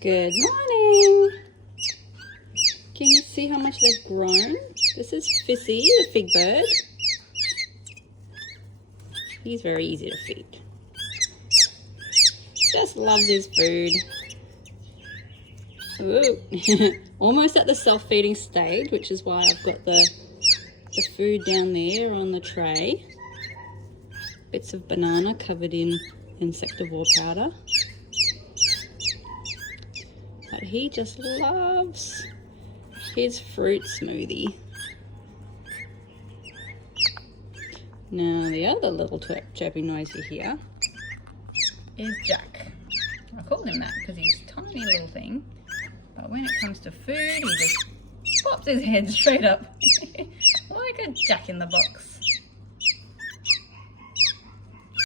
Good morning. Can you see how much they've grown? This is Fissy, the Figbird. He's very easy to feed. Just loves his food. Ooh. Almost at the self-feeding stage, which is why I've got the food down there on the tray. Bits of banana covered in insectivore powder. But he just loves his fruit smoothie. Now the other little chirping noise you hear is Jack. I call him that because he's a tiny little thing. But when it comes to food, he just pops his head straight up like a jack in the box.